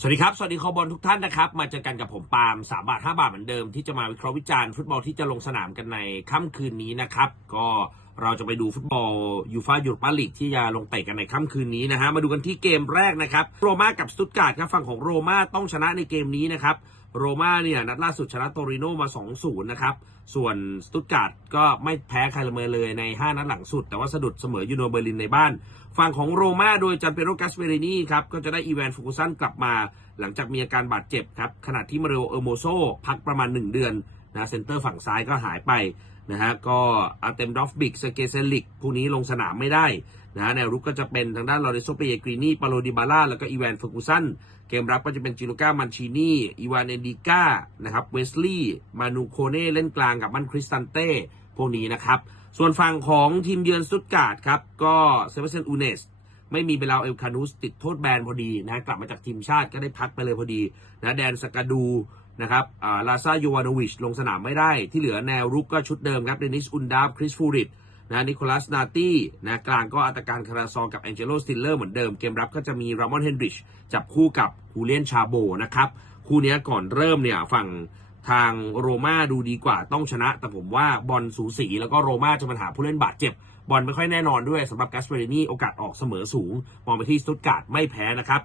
สวัสดีครับ สวัสดีคอบอลทุกท่านนะครับ มาเจอกันกับผมปาล์มสามบาทห้าบาทเหมือนเดิมที่จะมาวิเคราะห์วิจารณ์ฟุตบอลที่จะลงสนามกันในค่ำคืนนี้นะครับ ก็เราจะไปดูฟุตบอลยูฟายูโรปาลีกที่จะลงเตะกันในค่ำคืนนี้นะฮะมาดูกันที่เกมแรกนะครับ โรม่ากับสตุตการ์ดครับฝั่งของโรม่าต้องชนะในเกมนี้นะครับโรม่าเนี่ยนัดล่าสุดชนะโตริโนมา 2-0 นะครับ ส่วนสตุตการ์ดก็ไม่แพ้ใครเลยเลยใน 5 นัดหลังสุด แต่ว่าสะดุดเสมอยูโนเบอร์ลินในบ้าน ฝั่งของโรม่าโดยจันเปโรกัสเปเรนีครับ ก็จะได้อีแวนฟูกุสันกลับมา หลังจากมีอาการบาดเจ็บครับ ขณะที่มาริโอเออร์โมโซพักประมาณ 1 เดือนนะเซนเตอร์ฝั่งซ้ายก็หายไปนะฮะก็อาเตมดอฟบิกสเกเซลิกผู้นี้ลงสนามไม่ได้นะแนวรุกก็จะเป็นทางด้านลอเรโซเปเยกรีนีปาโลดิบาล่าแล้วก็อีแวนฟูกุสันเกมรับก็จะเป็นจิโนก้ามันชินีอีวานเอนดิก้านะครับเวสลีย์มานูโคเน่เล่นกลางกับมันคริสตันเต้พวกนี้นะครับ ส่วนฝั่งของทีมเยือนสตุตการ์ดครับก็เซเบสเซนอูเนสไม่มีเบลาเอลคานุสติดโทษแบนพอดีนะกลับมาจากทีมชาติก็ได้พักไปเลยพอดีนะแดนสกาดูนะครับอ่าลาซาโยวานวิชลงสนามไม่ได้ที่เหลือแนวรุกก็ชุดเดิมครับเดนิสอุนดาฟคริสฟูริต นะนิโคลัสนาตี้นะกลางก็อัตการคาราซองกับแองเจโลสติลเลอร์เหมือนเดิม เกมรับก็จะมีรามอนเฮนริชจับคู่กับฮูเลียนชาโบนะครับคู่นี้ก่อนเริ่มเนี่ยฝั่งทางโรม่าดูดีกว่าต้องชนะ แต่ผมว่าบอลสูสี แล้วก็โรม่าจะปัญหาผู้เล่นบาดเจ็บบอลไม่ค่อยแน่นอนด้วยสำหรับกัสเปรนีโอกาสออกเสมอสูง มองไปที่สตุตการ์ดไม่แพ้นะครับ